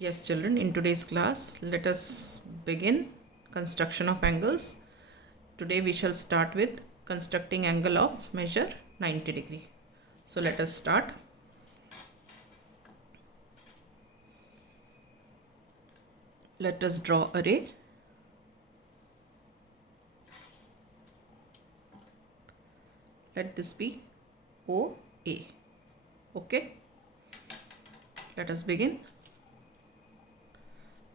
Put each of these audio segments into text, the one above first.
Yes, children, in today's class, let us begin construction of angles. Today we shall start with constructing angle of measure 90 degree. So let us start. Let us draw a ray. Let this be OA. Okay. Let us begin.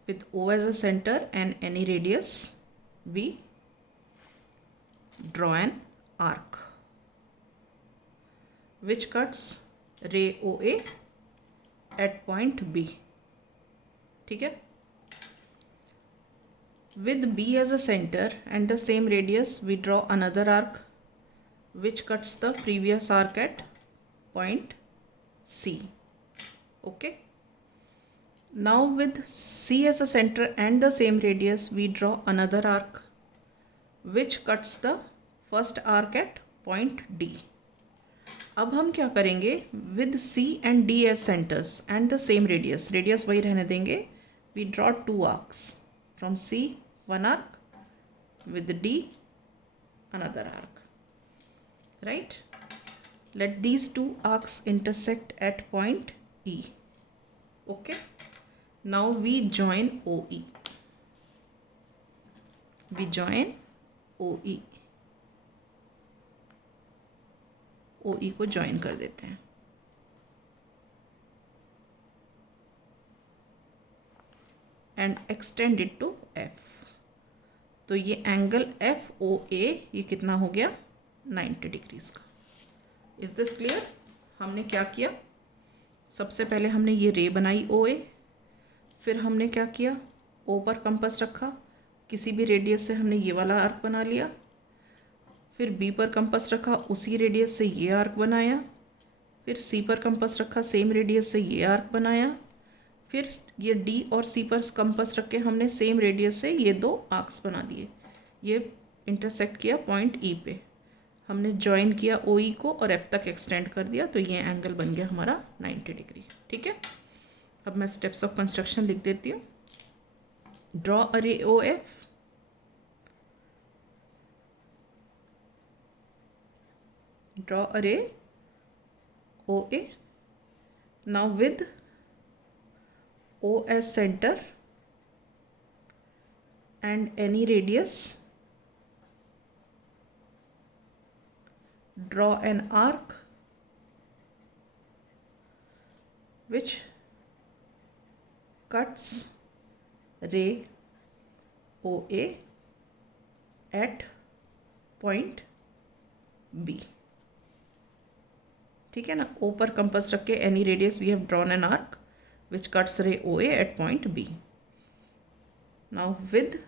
With O as a center and any radius, we draw an arc which cuts ray OA at point B. ठीक है? With B as a center and the same radius, we draw another arc which cuts the previous arc at point C. Okay. Now with C as a center and the same radius, we draw another arc which cuts the first arc at point D. अब हम क्या करेंगे? With C and D as centers and the same radius, radius वही रहने देंगे. We draw two arcs. From C, one arc. With D, another arc. Right? Let these two arcs intersect at point E. Okay. Now we join OE. We join OE. OE को join कर देते हैं. And extend it to F. तो ये angle FOA ये कितना हो गया? 90 डिग्रीज का. Is this clear? हमने क्या किया? सबसे पहले हमने ये रे बनाई OA. फिर हमने क्या किया? O पर कंपास रखा, किसी भी रेडियस से हमने ये वाला आर्क बना लिया. फिर B पर कंपास रखा, उसी रेडियस से ये आर्क बनाया. फिर C पर कंपास रखा, सेम रेडियस से ये आर्क बनाया. फिर ये D और C पर कंपास रख के हमने सेम रेडियस से ये दो आर्क्स बना दिए. ये इंटरसेक्ट किया पॉइंट E पे. हमने ज्वाइन किया OE को और F तक एक्सटेंड कर दिया, तो ये एंगल बन गया हमारा 90 डिग्री. ठीक है. अब मैं स्टेप्स ऑफ कंस्ट्रक्शन लिख देती हूँ. ड्रॉ अ रे OF. Draw a ray OA. Now with O as center and any radius, draw an arc which cuts ray OA at point B. ठीक है ना. O पर कंपास रख के any radius we have drawn an arc which cuts ray OA at point B. Now with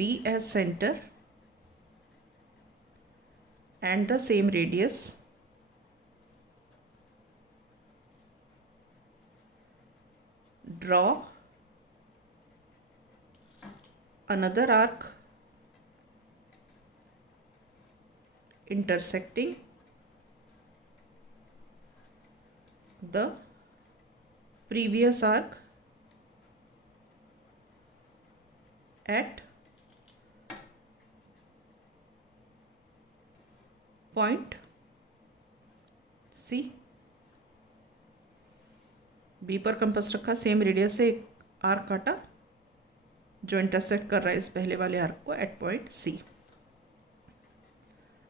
B as centre and the same radius, draw another arc intersecting the previous arc at point C. B पर compass रखा, same radius से एक arc काटा जो intersect कर रहा है इस पहले वाले आर्क को at point C.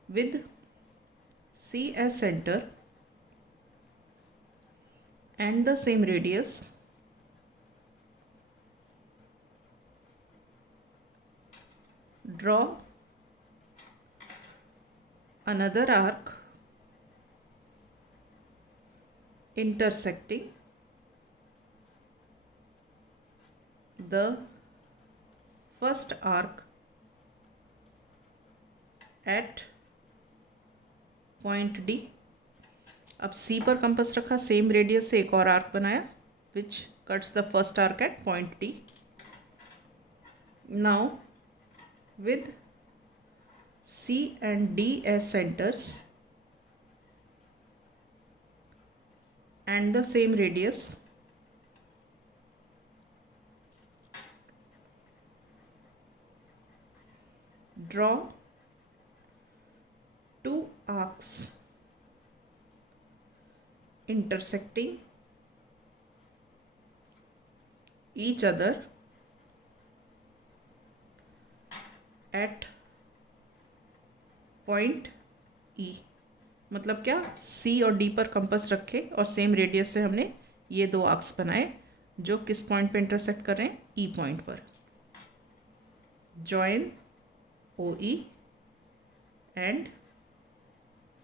With C as centre and the same radius, draw another arc intersecting the first arc at point D. अब C पर कंपास रखा, सेम रेडियस से एक और आर्क बनाया विच cuts the first arc eight point D. Now with C and D as centers and the same radius, draw two arcs intersecting each other at point E। मतलब क्या, C और D पर compass रखे और same radius से हमने ये दो आर्क्स बनाए जो किस पॉइंट पे इंटरसेक्ट कर रहे हैं, E पॉइंट पर। Join OE and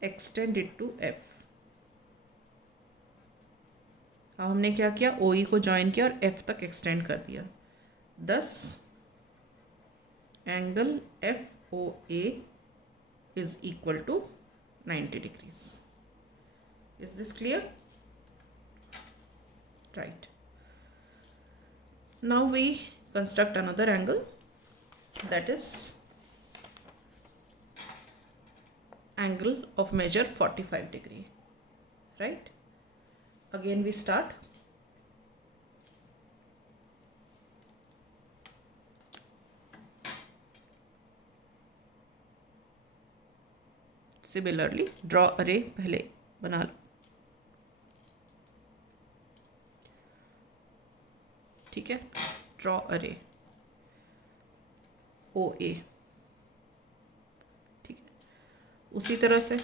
extend it to F। अब हमने क्या किया, OE को ज्वाइन किया और F तक एक्सटेंड कर दिया। thus angle FOA is equal to 90 degrees. Is this clear? Right. Now we construct another angle, that is angle of measure 45 degree. Right? Again we start. Similarly draw array पहले बना लो, ठीक है। Draw अरे OA, ठीक है। उसी तरह से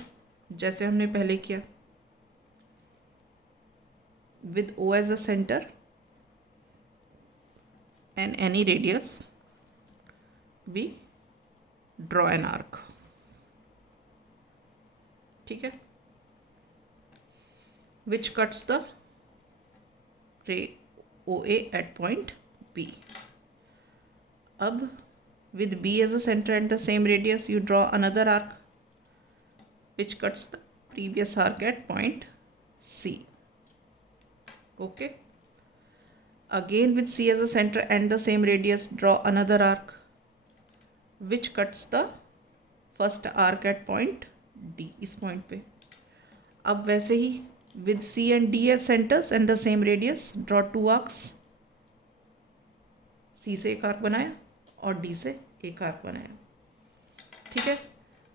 जैसे हमने पहले किया, with O as a center and any radius we draw an arc, ठीक है, which cuts the ray OA at point B. अब with B as a center and the same radius you draw another arc which cuts the previous arc at point C. Okay. Again with C as a center and the same radius draw another arc which cuts the first arc at point D, इस point पे। अब वैसे ही with C and D as centers and the same radius draw two arcs, C से एक arc बनाया और D से एक आर्क बनाया, ठीक है।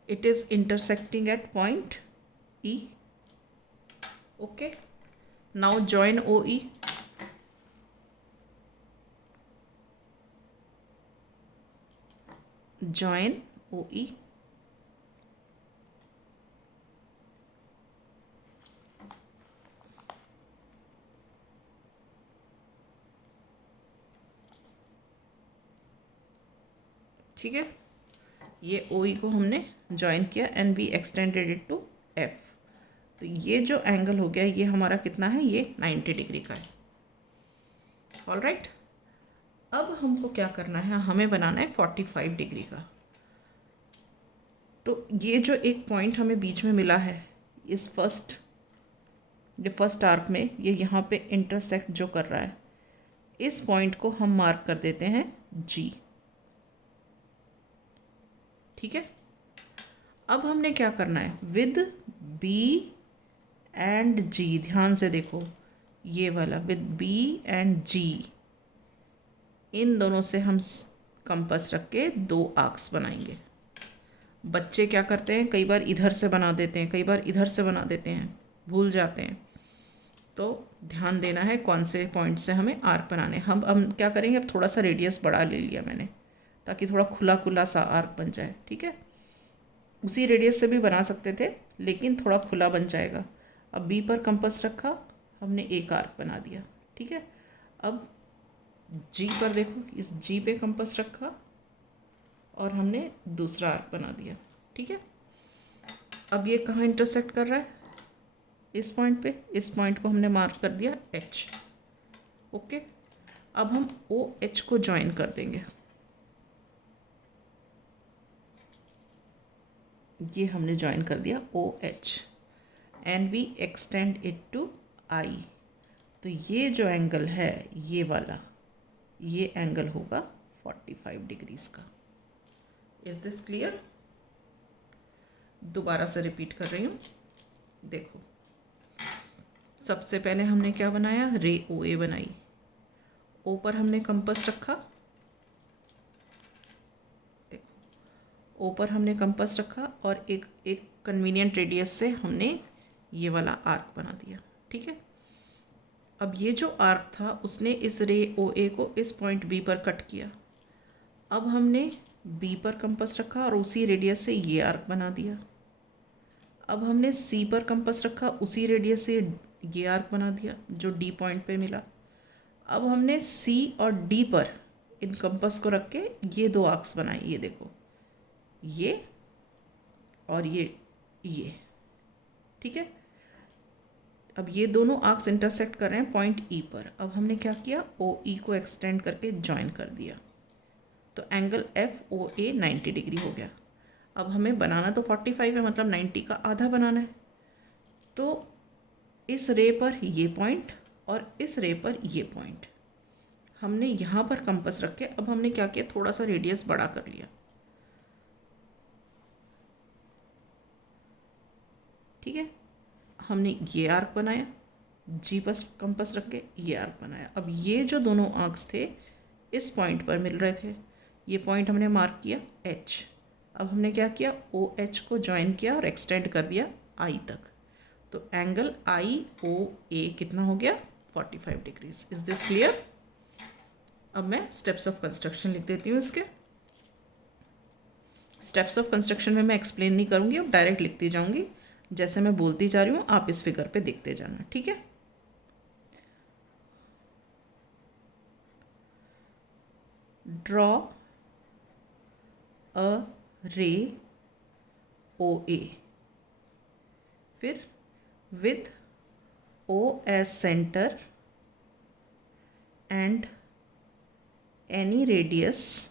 It is intersecting at point E. Okay. Now join OE, join OE, ठीक है। ये OE को हमने ज्वाइन किया and we extended it to F। तो ये जो एंगल हो गया ये हमारा कितना है, ये 90 डिग्री का है। All right. अब हमको क्या करना है, हमें बनाना है 45 डिग्री का। तो ये जो एक पॉइंट हमें बीच में मिला है इस फर्स्ट आर्क में, ये यहाँ पे इंटरसेक्ट जो कर रहा है, इस पॉइंट को हम मार्क कर देते हैं G, ठीक है। अब हमने क्या करना है, विद B एंड G, ध्यान से देखो ये वाला विद B एंड G, इन दोनों से हम कंपास रख के दो आर्क्स बनाएंगे। बच्चे क्या करते हैं, कई बार इधर से बना देते हैं, कई बार इधर से बना देते हैं, भूल जाते हैं। तो ध्यान देना है कौन से पॉइंट से हमें आर्क बनाने। हम क्या करेंगे, अब थोड़ा सा रेडियस बढ़ा ले लिया मैंने ताकि थोड़ा खुला खुला सा आर्क बन जाए, ठीक है। उसी रेडियस से भी बना सकते थे लेकिन थोड़ा खुला बन जाएगा। अब B पर कंपास रखा, हमने एक आर्क बना दिया, ठीक है। अब G पर देखो, इस G पे कंपास रखा और हमने दूसरा आर्क बना दिया, ठीक है। अब ये कहाँ इंटरसेक्ट कर रहा है, इस पॉइंट पे। इस पॉइंट को हमने मार्क कर दिया H। ओके। अब हम OH को ज्वाइन कर देंगे। ये हमने ज्वाइन कर दिया OH and we extend it to I। तो ये जो एंगल है ये वाला, ये एंगल होगा 45 डिग्रीज का। Is this clear? दोबारा से रिपीट कर रही हूँ, देखो। सबसे पहले हमने क्या बनाया, रे OA बनाई। O पर हमने कंपास रखा, देखो ओ पर हमने कंपास रखा और एक एक कन्वीनियंट रेडियस से हमने ये वाला आर्क बना दिया, ठीक है। अब ये जो आर्क था उसने इस रे ओ ए को इस पॉइंट बी पर कट किया। अब हमने बी पर कंपास रखा और उसी रेडियस से ये आर्क बना दिया। अब हमने सी पर कंपास रखा, उसी रेडियस से ये आर्क बना दिया जो डी पॉइंट पे मिला। अब हमने सी और डी पर इन कंपास को रख के ये दो आर्क्स बनाए, ये देखो, ये और ये, ठीक है। अब ये दोनों आर्क्स इंटरसेक्ट कर रहे हैं पॉइंट ई पर। अब हमने क्या किया, ओ ई को एक्सटेंड करके ज्वाइन कर दिया, तो एंगल एफ ओ ए 90 डिग्री हो गया। अब हमें बनाना तो 45 है, मतलब 90 का आधा बनाना है। तो इस रे पर ये पॉइंट और इस रे पर ये पॉइंट हमने यहाँ पर कंपास रख के अब हमने क्या किया, थोड़ा सा रेडियस बड़ा कर लिया, ठीक है। हमने ये आर्क बनाया, जी पर कंपास रख के ये आर्क बनाया। अब ये जो दोनों आर्क्स थे इस पॉइंट पर मिल रहे थे, ये पॉइंट हमने मार्क किया एच। अब हमने क्या किया, ओ एच को ज्वाइन किया और एक्सटेंड कर दिया आई तक, तो एंगल आई ओ ए कितना हो गया, 45 डिग्रीज। Is this clear? अब मैं स्टेप्स ऑफ कंस्ट्रक्शन लिख देती हूँ इसके। स्टेप्स ऑफ कंस्ट्रक्शन में मैं एक्सप्लेन नहीं करूँगी, अब डायरेक्ट लिखती जाऊँगी, जैसे मैं बोलती जा रही हूँ आप इस फिगर पे देखते जाना, ठीक है। ड्रॉ अ रे ओ ए, फिर with O as centre and any radius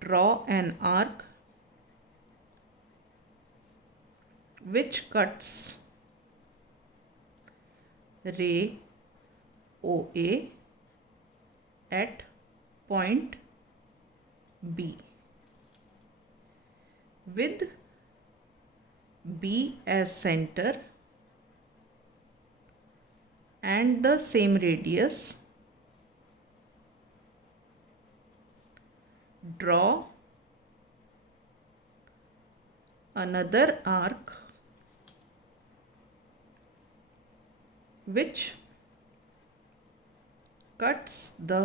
draw an arc which cuts ray OA at point B with B as center and the same radius. Draw another arc which cuts the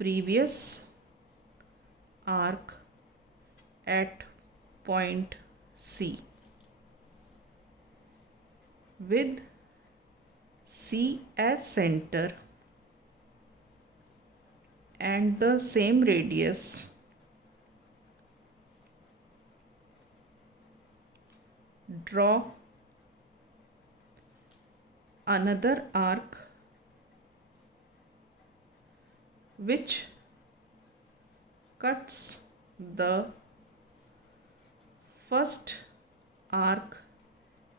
previous arc at point C with C as center and the same radius. Draw another arc which cuts the first arc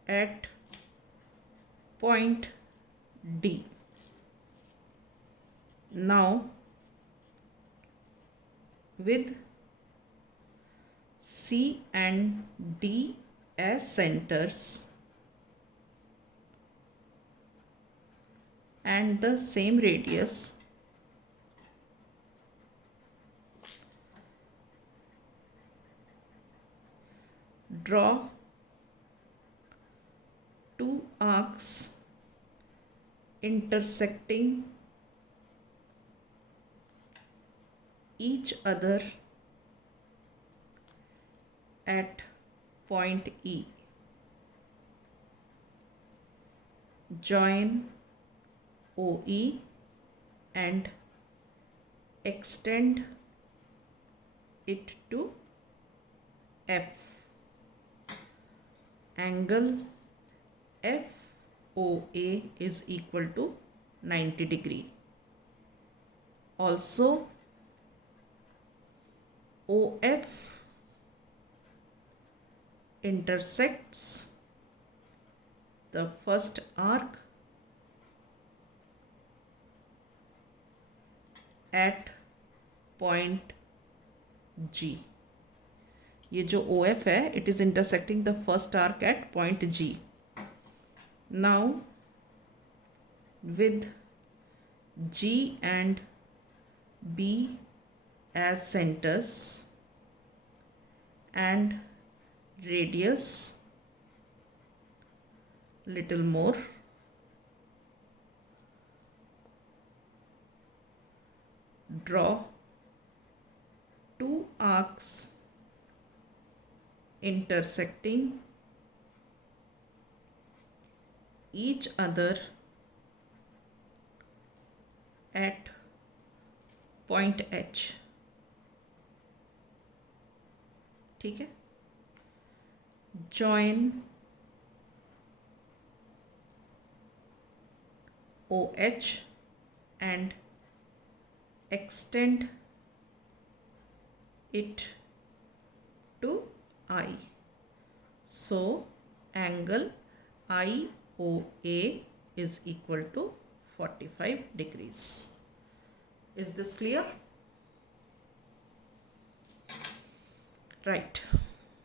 at point D. Now with C and D as centers and the same radius, draw two arcs intersecting each other at point E. Join OE and extend it to F. Angle FOA is equal to 90 degree. Also OF intersects the first arc at point G. ये जो OF है, it is intersecting the first arc at point G. Now with G and B as centers and radius little more. Draw two arcs intersecting each other at point H. ठीक है, join OH and extend it to I. So angle IOA is equal to 45 degrees. Is this clear? Right.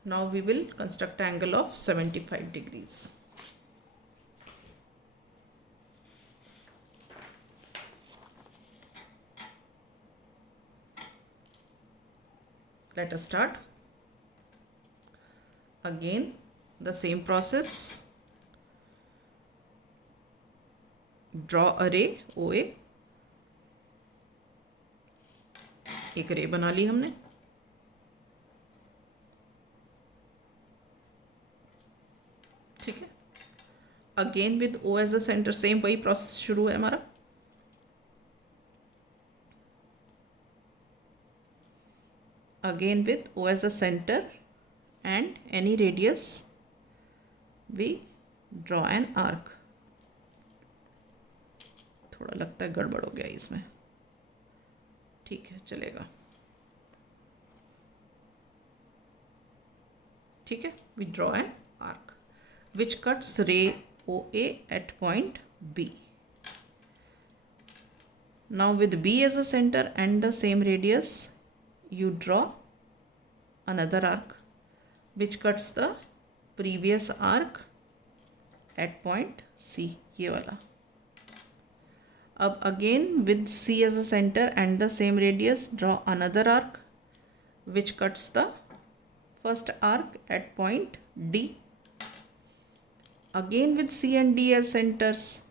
Now we will construct angle of 75 degrees. Let us start. Again, the same process. Draw a ray OA. एक रे बना ली हमने. ठीक है. Again with O as a center, same वही process शुरू है हमारा. Again with O as a center and any radius, we draw an arc. थोड़ा लगता है गड़बड़ हो गया इसमें. ठीक है, चलेगा. ठीक है, we draw an arc which cuts ray OA at point B. Now with B as a center and the same radius, you draw another arc which cuts the previous arc at point C. ये वाला. अब again with C as a center and the same radius, draw another arc which cuts the first arc at point D. Again with C and D as centers,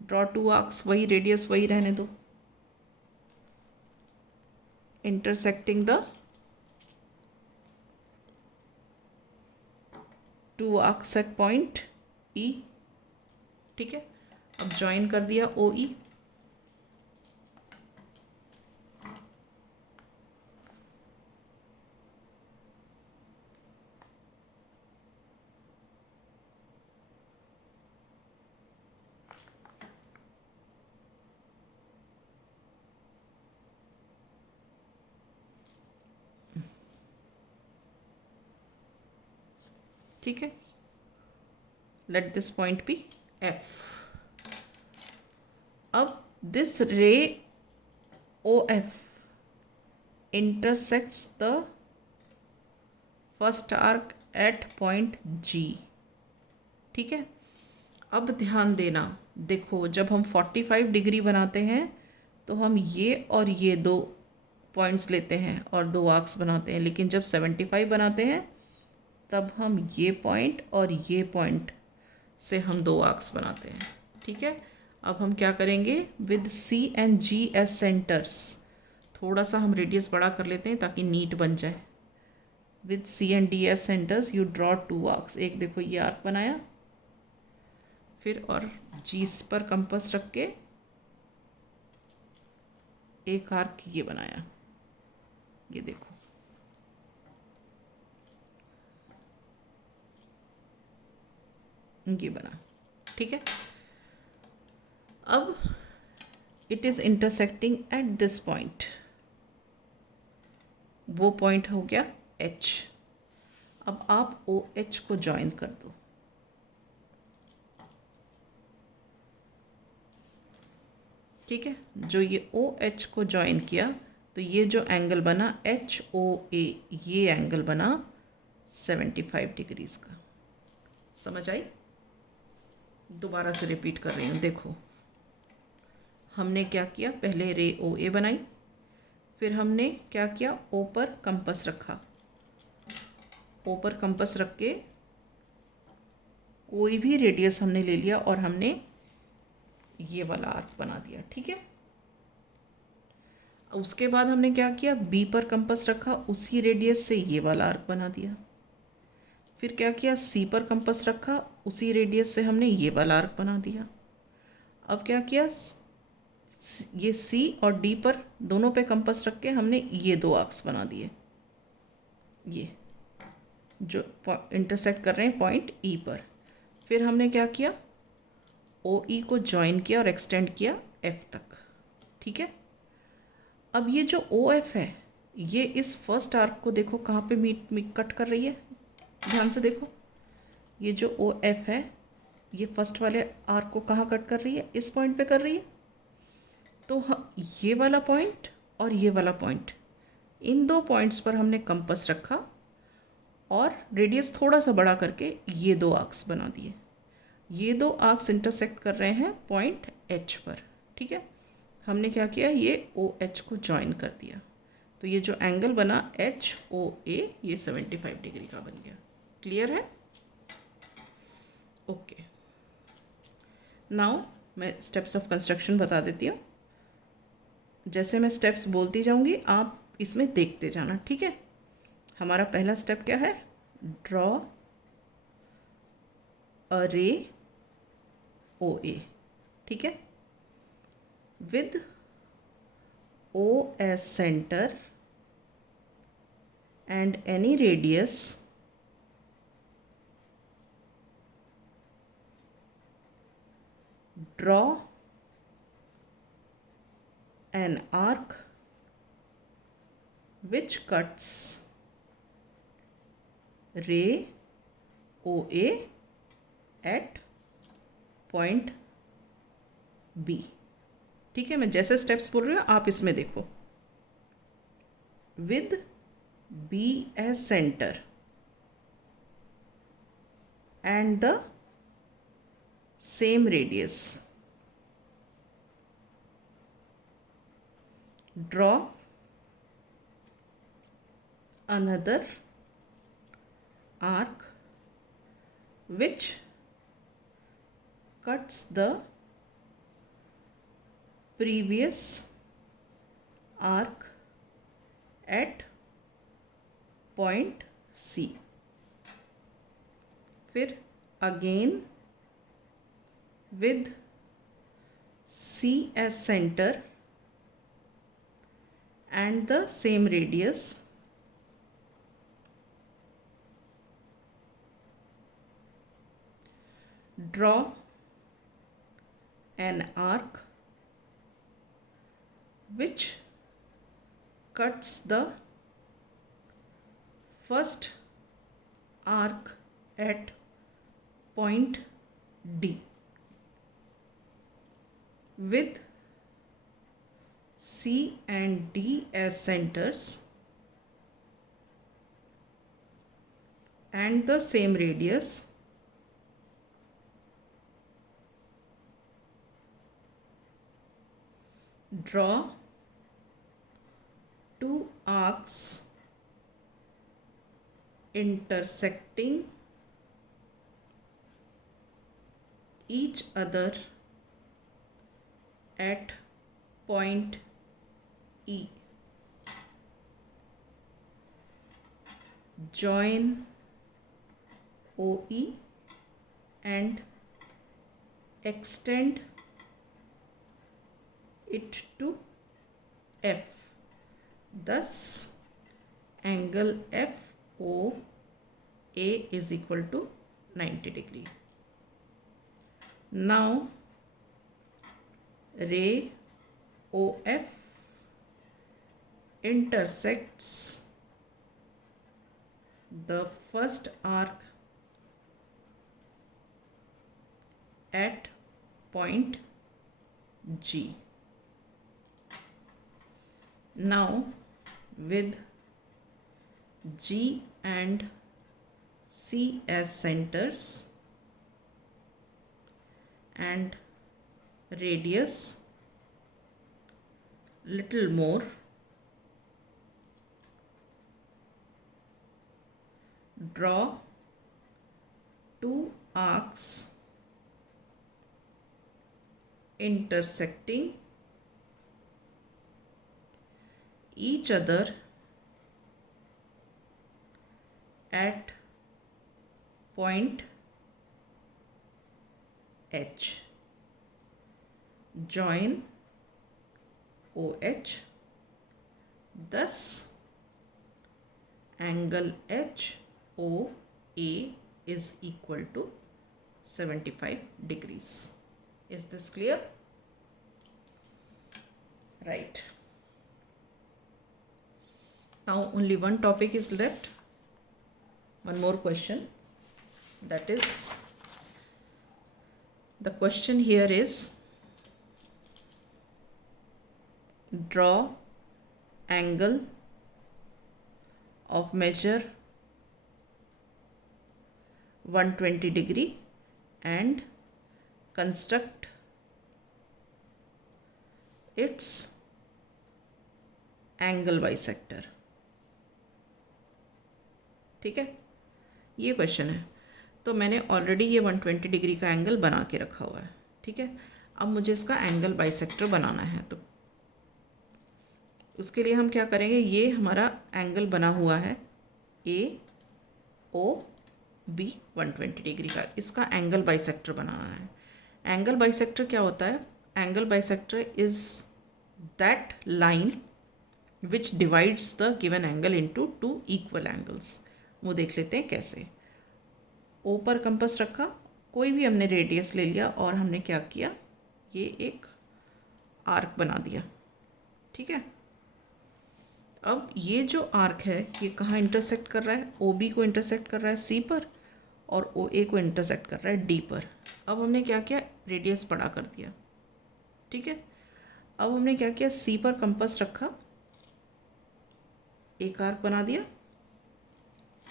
draw two arcs, वही radius वही रहने दो, intersecting the two arcs at point E. ठीक है. अब join कर दिया OE. ठीक है. Let this point be F. अब this ray OF intersects the first arc at point G. ठीक है. अब ध्यान देना, देखो जब हम 45 डिग्री बनाते हैं तो हम ये और ये दो पॉइंट्स लेते हैं और दो आर्क्स बनाते हैं, लेकिन जब 75 बनाते हैं तब हम ये पॉइंट और ये पॉइंट से हम दो आर्क्स बनाते हैं. ठीक है. अब हम क्या करेंगे, with C and G as centres, थोड़ा सा हम रेडियस बड़ा कर लेते हैं ताकि नीट बन जाए. With C and D as centres you draw two arcs. एक देखो ये आर्क बनाया, फिर और G पर कंपास रख के एक आर्क ये बनाया. ये देखो, ये बना. ठीक है. अब it is intersecting at this point, वो पॉइंट हो गया H. अब आप OH को ज्वाइन कर दो. ठीक है. जो ये OH को ज्वाइन किया तो ये जो एंगल बना HOA, ये एंगल बना 75 डिग्रीज का. समझ आई? दोबारा से रिपीट कर रही हूँ. देखो, हमने क्या किया, पहले रे ओ ए बनाई, फिर हमने क्या किया, ओ पर कंपस रखा, ओ पर कंपस रख के कोई भी रेडियस हमने ले लिया और हमने ये वाला आर्क बना दिया, ठीक है। उसके बाद हमने क्या किया, बी पर कंपस रखा, उसी रेडियस से ये वाला आर्क बना दिया। फिर क्या किया, सी पर कंपस रखा, उसी रेडियस से हमने ये वाला आर्क बना दिया। अब क्या किया, ये सी और डी पर दोनों पे कंपस रख के हमने ये दो आर्क्स बना दिए, ये जो इंटरसेक्ट कर रहे हैं पॉइंट ई पर। फिर हमने क्या किया, ओ ई को ज्वाइन किया और एक्सटेंड किया एफ तक, ठीक है। अब ये जो ओ एफ है, ये इस फर्स्ट आर्क को देखो कहाँ पे मीट कट कर रही है, ध्यान से देखो। ये जो ओ एफ है, ये फर्स्ट वाले आर्क को कहाँ कट कर रही है, इस पॉइंट पे कर रही है। तो ये वाला पॉइंट और ये वाला पॉइंट, इन दो पॉइंट्स पर हमने कंपस रखा और रेडियस थोड़ा सा बड़ा करके ये दो आर्क्स बना दिए। ये दो आर्क्स इंटरसेक्ट कर रहे हैं पॉइंट एच पर, ठीक है। हमने क्या किया, ये ओ एच को ज्वाइन कर दिया, तो ये जो एंगल बना एच ओ ए, ये 75 डिग्री का बन गया। क्लियर है? ओके, नाउ मैं स्टेप्स ऑफ कंस्ट्रक्शन बता देती हूँ। जैसे मैं स्टेप्स बोलती जाऊँगी आप इसमें देखते जाना, ठीक है। हमारा पहला स्टेप क्या है, ड्रॉ अ रे ओ ए, ठीक है, with O as center and any radius draw an arc which cuts ray OA at point B, ठीक है। मैं जैसे स्टेप्स बोल रही हूँ आप इसमें देखो, with B as centre and the same radius draw another arc which cuts the previous arc at point C. फिर again with C as center and the same radius draw an arc which cuts the first arc at point D with C and D as centers and the same radius draw two arcs intersecting each other at point E. Join OE and extend it to F. Thus, angle FOA is equal to 90 degree. Now, ray OF intersects the first arc at point G. Now with G and C as centers and radius little more. Draw two arcs intersecting each other at point H. Join OH. Thus, angle HOA is equal to 75 degrees. Is this clear? Right. Now only one topic is left. One more question. That is, the question here is, draw angle of measure 120 degree and construct its angle bisector. ठीक है, ये question है. तो मैंने already ये 120 degree का angle बना के रखा हुआ है. ठीक है, अब मुझे इसका एंगल बाइसेक्टर बनाना है. तो उसके लिए हम क्या करेंगे, ये हमारा एंगल बना हुआ है AOB 120 डिग्री का. इसका एंगल बाइसेक्टर बनाना है. एंगल बाइसेक्टर क्या होता है? Angle bisector is that line which divides the given angle into two equal angles. वो देख लेते हैं कैसे. ओ पर कंपास रखा, कोई भी हमने रेडियस ले लिया और हमने क्या किया, ये एक आर्क बना दिया. ठीक है, अब ये जो आर्क है ये कहाँ इंटरसेक्ट कर रहा है? OB को इंटरसेक्ट कर रहा है C पर और OA को इंटरसेक्ट कर रहा है D पर. अब हमने क्या किया, रेडियस बड़ा कर दिया. ठीक है, अब हमने क्या किया, C पर कंपास रखा, एक आर्क बना दिया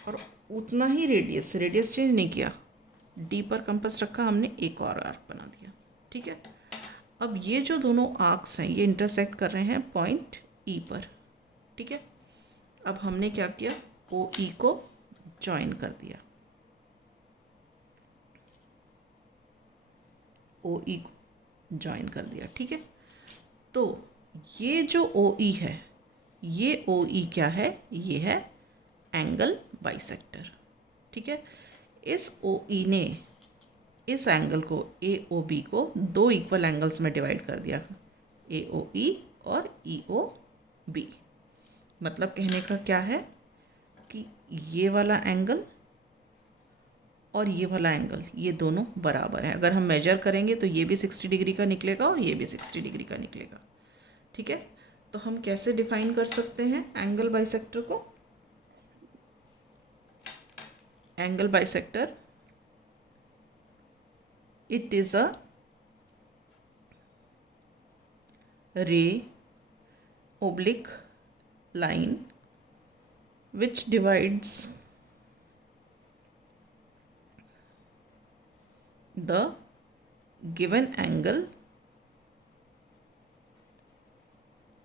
और उतना ही रेडियस चेंज नहीं किया. D पर कंपास रखा हमने, एक और आर्क बना दिया. ठीक है, अब ये जो दोनों आर्क्स हैं ये इंटरसेक्ट कर रहे हैं पॉइंट E पर. ठीक है, अब हमने क्या किया, OE को ज्वाइन कर दिया. OE को ज्वाइन कर दिया. ठीक है, तो ये जो OE है, ये OE क्या है, ये है एंगल बाइसेक्टर. ठीक है, इस OE ने इस एंगल को AOB को दो इक्वल एंगल्स में डिवाइड कर दिया, AOE और EOB. मतलब कहने का क्या है कि ये वाला एंगल और ये वाला एंगल ये दोनों बराबर हैं. अगर हम मेजर करेंगे तो ये भी 60 डिग्री का निकलेगा और ये भी 60 डिग्री का निकलेगा. ठीक है, तो हम कैसे डिफाइन कर सकते हैं एंगल बाइसेक्टर को? Angle bisector, it is a ray oblique line which divides the given angle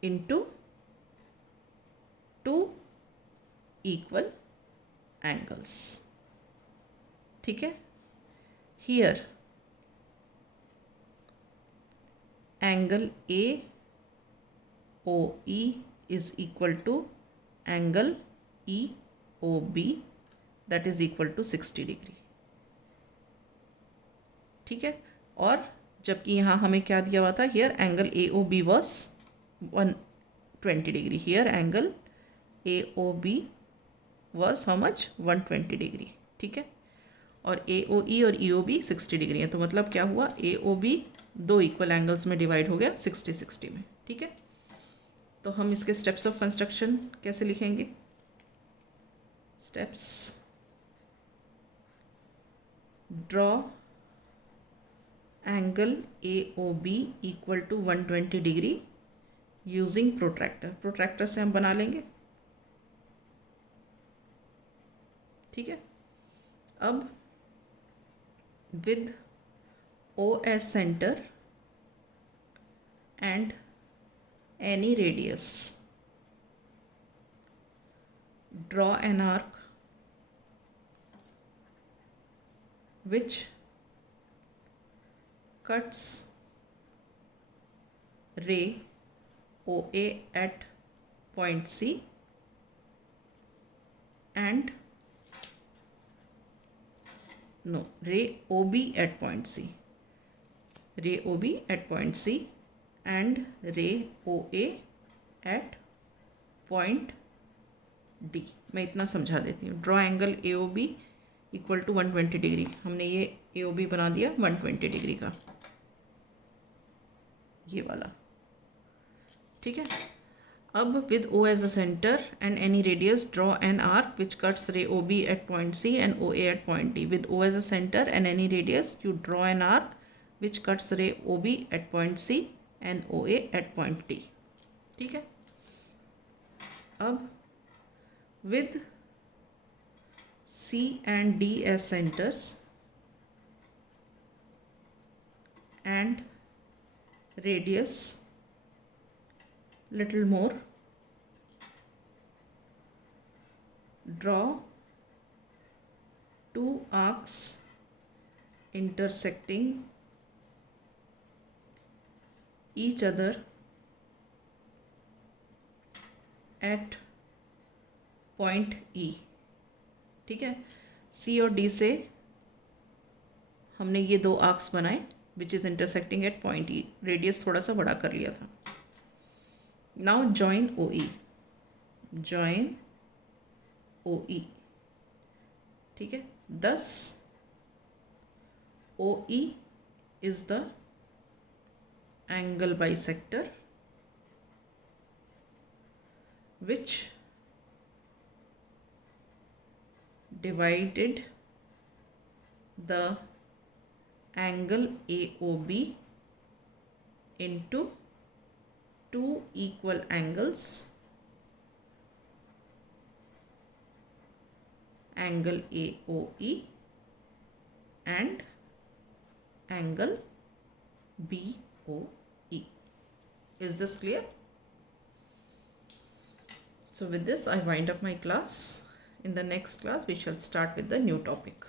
into two equal angles. ठीक है, here angle AOE is equal to angle EOB that is equal to 60 degree. ठीक है, और जबकि यहाँ हमें क्या दिया हुआ था, here angle AOB was 120 degree, here angle AOB was how much, 120 degree. ठीक है, और AOE और EOB 60 डिग्री है. तो मतलब क्या हुआ, AOB दो इक्वल एंगल्स में डिवाइड हो गया 60-60 में. ठीक है, तो हम इसके स्टेप्स ऑफ कंस्ट्रक्शन कैसे लिखेंगे? Steps, draw angle AOB equal to 120 degree using protractor. Protractor से हम बना लेंगे. ठीक है, अब with OS center and any radius, draw an arc which cuts ray OA at point C and ray OB at point C, ray OB at point C and ray OA at point D. मैं इतना समझा देती हूँ. Draw angle AOB equal to 120 degree. हमने ये AOB बना दिया 120 degree का, ये वाला. ठीक है. अब with O as a centre and any radius draw an arc which cuts ray OB at point C and OA at point D. With O as a centre and any radius you draw an arc which cuts ray OB at point C and OA at point D. ठीक है. अब with C and D as centers and radius little more, draw two arcs intersecting each other at point E. ठीक है. C और D से हमने ये दो आर्क्स बनाए which is intersecting at point E. Radius थोड़ा सा बड़ा कर लिया था. Now join OE, join OE. ठीक है. thus OE is the angle bisector which divided the angle AOB into two equal angles, angle AOE and angle BOE. Is this clear? So with this I wind up my class. In the next class we shall start with the new topic.